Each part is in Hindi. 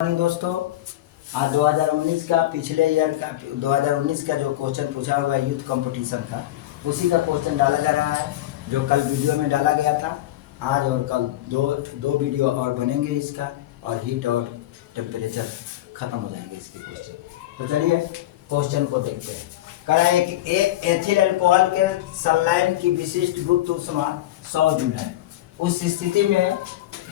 मॉर्निंग दोस्तों, आज 2019 का पिछले ईयर का 2019 का जो क्वेश्चन पूछा हुआ है यूथ कंपटीशन का, उसी का क्वेश्चन डाला जा रहा है जो कल वीडियो में डाला गया था। आज और कल दो वीडियो और बनेंगे इसका, और हीट और टेम्परेचर खत्म हो जाएंगे इसके क्वेश्चन। तो चलिए क्वेश्चन को देखते हैं। कह रहा है कि एथिल अल्कोहल के सलाइन की विशिष्ट गुप्त ऊष्मा 100 जूल है। उस स्थिति में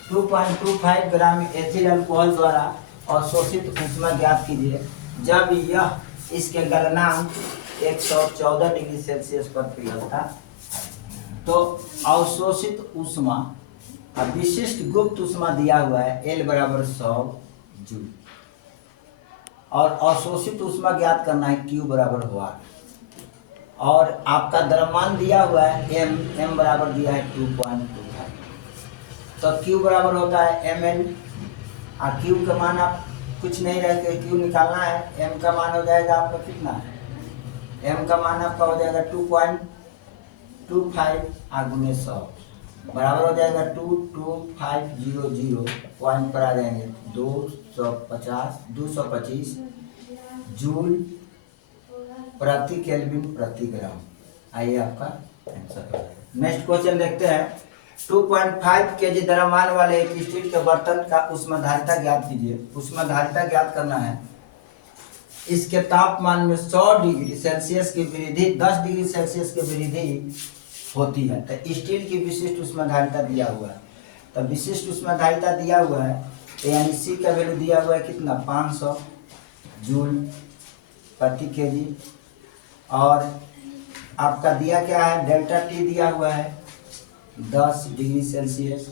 2.25 ग्राम एथिल अल्कोहल द्वारा अवशोषित ऊष्मा ज्ञात कीजिए जब यह इसके गलनांक 114 डिग्री सेल्सियस पर पिघलता। तो अवशोषित ऊष्मा विशिष्ट गुप्त ऊष्मा दिया हुआ है L बराबर 100 जूल, और अवशोषित ऊष्मा ज्ञात करना है Q बराबर वाट, और आपका द्रव्यमान दिया हुआ है M बराबर दिया है 2.25। तो Q बराबर होता है ml, और Q का मान आप कुछ नहीं रहते, Q निकालना है। M का मान हो जाएगा आपका कितना है, M का मान आपका हो जाएगा 2.25 गुने 100 बराबर हो जाएगा 22500, पॉइंट पर आ जाएंगे 225 जूल प्रति केल्विन प्रति ग्राम। आइए आपका आंसर हो जाएगा। नेक्स्ट क्वेश्चन देखते हैं। 2.5 केजी द्रव्यमान वाले एक स्टील के बर्तन का ऊष्माधारिता ज्ञात कीजिए। ऊष्माधारिता ज्ञात करना है। इसके तापमान में 100 डिग्री सेल्सियस की वृद्धि 10 डिग्री सेल्सियस की वृद्धि होती है। तो स्टील की विशिष्ट ऊष्माधारिता दिया हुआ है। तो विशिष्ट ऊष्माधारिता दिया हुआ है, तो यानी सी का वैल्यू दिया हुआ है कितना, 500 जूल प्रति केजी, और आपका दिया क्या है, डेल्टा टी दिया हुआ है 10 डिग्री सेल्सियस,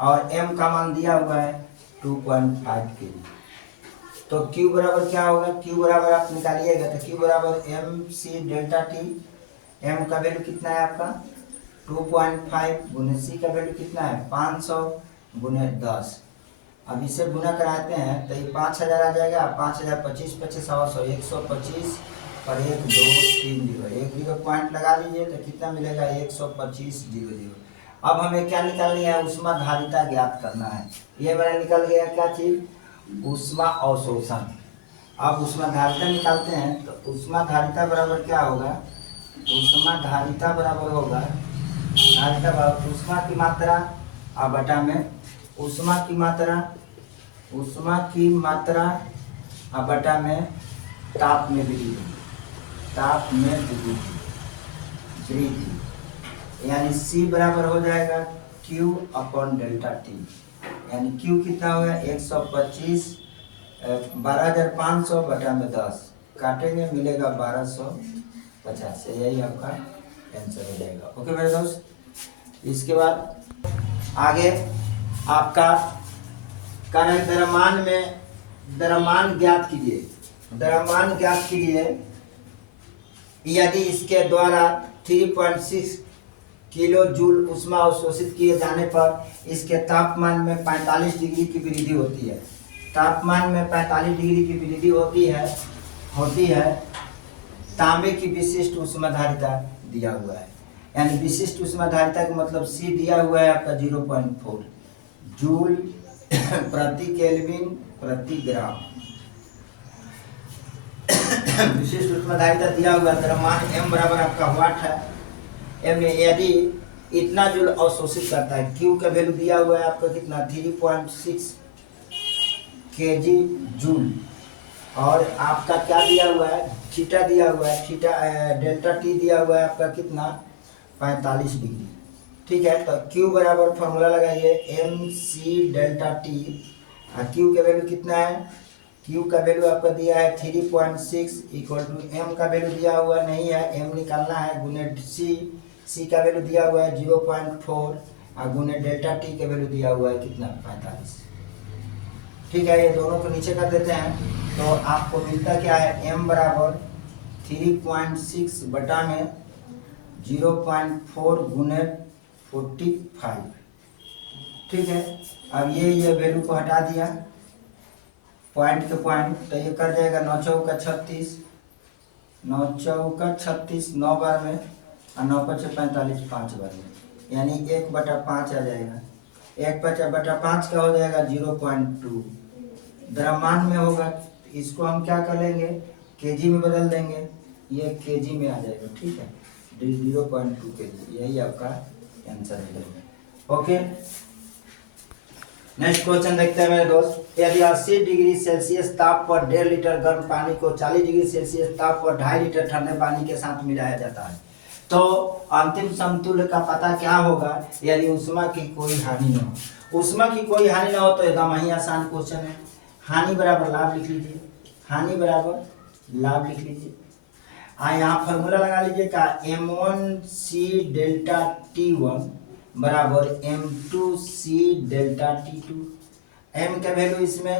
और m का मान दिया हुआ है 2.5 केजी। तो q बराबर क्या होगा, q बराबर आप निकालिएगा तो q बराबर mc डेल्टा टी। m का वैल्यू कितना है आपका 2.5 गुने c का वैल्यू कितना है 500 गुने 10। अब इसे गुना कराते हैं तो ये 5000 आ जाएगा। 5000 25 25 100 125 और 1 2 3 0 1 0 पॉइंट लगा लीजिए तो कितना मिलेगा 125 0 0। अब हमें क्या निकालनी है, ऊष्माधारिता ज्ञात करना है। ये मेरा निकल गया क्या चीज, ऊष्मा अवशोषण। अब ऊष्माधारिता निकालते हैं तो ऊष्माधारिता बराबर क्या होगा, ऊष्माधारिता बराबर होगा धारिता बराबर ऊष्मा की मात्रा और बटा में ऊष्मा की मात्रा और बटा में ताप में वृद्धि, वृद्धि, यानी C बराबर हो जाएगा Q अपॉन डेल्टा टी। यानी Q कितना होगा 125 12500 बटा में 10 काटेंगे मिलेगा 1250। यही आपका आंसर हो जाएगा। ओके मेरे दोस्त, इसके बाद आगे आपका कारण द्रव्यमान ज्ञात कीजिए। द्रव्यमान ज्ञात कीजिए यदि इसके द्वारा 3.6 किलो जूल ऊष्मा अवशोषित किए जाने पर इसके तापमान में 45 डिग्री की वृद्धि होती है। तापमान में 45 डिग्री की वृद्धि होती है। तांबे की विशिष्ट ऊष्माधारिता दिया हुआ है, यानी विशिष्ट ऊष्माधारिता का मतलब C दिया हुआ है आपका 0.4 जूल प्रति केल्विन प्रति ग्राम। विशिष्ट ऊष्माधारिता दिया हुआ द्रव्यमान m बराबर आपका वाट है। m यदि इतना जूल अवशोषित करता है। q का वैल्यू दिया हुआ है आपका कितना 3.6 केजी जूल, और आपका क्या दिया हुआ है, थीटा दिया हुआ है, थीटा डेल्टा टी दिया हुआ है आपका कितना 45 डिग्री। ठीक है, तो q बराबर फॉर्मूला लगाइए mc डेल्टा टी, और q का वैल्यू कितना है, q का वैल्यू आपका दिया है 3.6 इक्वल टू m का वैल्यू दिया हुआ नहीं है, m निकालना है गुने c का वैल्यू दिया हुआ है 0.4 और गुने डेल्टा टी का वैल्यू दिया हुआ है कितना 45। ठीक है, ये दोनों को नीचे कर देते हैं तो आपको मिलता क्या है, m बराबर 3.6 बटा में 0.4 गुने 45। ठीक है, अब ये वैल्यू को हटा दिया पॉइंट के पॉइंट, तो ये कर जाएगा 9 चौका 36, 9 बार में और 9 5 45 5 बार में, यानी 1/5 आ जाएगा। 1/5 का हो जाएगा 0.2 द्रव्यमान में होगा, इसको हम क्या कर लेंगे, केजी में बदल देंगे, ये केजी में आ जाएगा, ठीक है, 0.2 केजी, यही आपका आंसर हो जाएगा। ओके, नेक्स्ट क्वेश्चन देखते हैं मेरे दोस्त। यदि 80 डिग्री सेल्सियस ताप पर 1.5 लीटर गर्म पानी को 40 डिग्री सेल्सियस ताप पर 2.5 लीटर ठंडे पानी के साथ मिलाया जाता है, तो अंतिम समतुल्य का पता क्या होगा यदि उष्मा की कोई हानि न हो। उष्मा की कोई हानि न हो तो एकदम ही आसान क्वेश्चन है, हानि बराबर लाभ लिख लीजिए, हानि बराबर लाभ लिख लीजिए। यहाँ फॉर्मूला लगा लीजिए का M1C डेल्टा T1 बराबर M2C डेल्टा T2। M का वैल्यू इसमें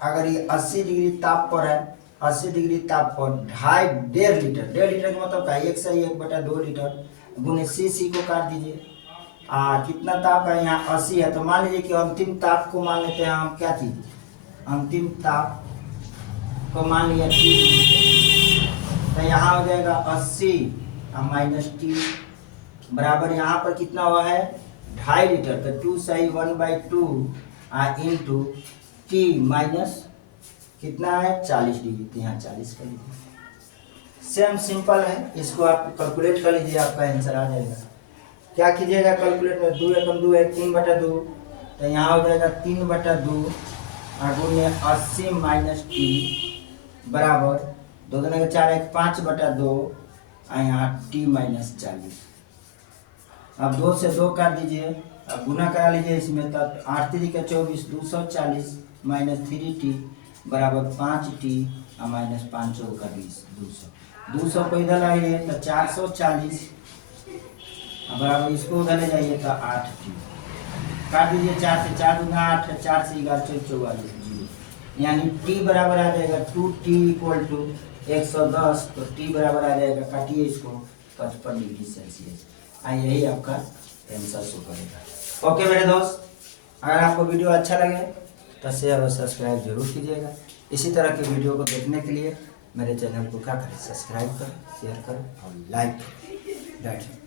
अगर ये 80 डिग्री ताप पर है, 80 डिग्री ताप पर 1.5 लीटर, 1.5 लीटर का मतलब का 1/1/2 लीटर गुने C को काट दीजिए। कितना ताप है यहाँ 80 है, तो मान लीजिए कि अंतिम ताप को मान लेते हैं हम क्या चीज, अंतिम ताप को मान लिया T, तो यहाँ हो जाएगा 80 माइनस T बराबर यहाँ पर कितना हुआ है 2.5 लीटर, तो 2 सही 1/2 इंटू T माइनस कितना है 40 डिग्री, तो यहाँ 40 कर लीजिए। सेम सिंपल है, इसको आप कैलकुलेट कर लीजिए, आपका आंसर आ जाएगा। क्या कीजिएगा कैलकुलेट में, 2 एकम 2 है 3/2, तो यहाँ हो जाएगा 3/2 गुणे 80 माइनस T बराबर 2 दूनी के 4 1 5/2 यहाँ T माइनस 40। अब 2 से 2 काट दीजिए, अब गुना करा लीजिए इसमें, तब 8 3 के 24 240 माइनस 3T बराबर 5T माइनस 5 का 20 200। 200 को इधर लाइए तो 440 बराबर इसको उधर ले जाइए तो 8T काट दीजिए, 4 से 4 दूना 8, 4 से 11 44 यानी T बराबर आ जाएगा 2T इक्वल टू 110, तो T बराबर आ जाएगा, काटिए इसको 55 डिग्री सेल्सियस। यही आपका आंसर शो करेगा। ओके मेरे दोस्त, अगर आपको वीडियो अच्छा लगे तो शेयर और सब्सक्राइब जरूर कीजिएगा। इसी तरह के वीडियो को देखने के लिए मेरे चैनल को क्या करें, सब्सक्राइब करें, शेयर करें और लाइक करें।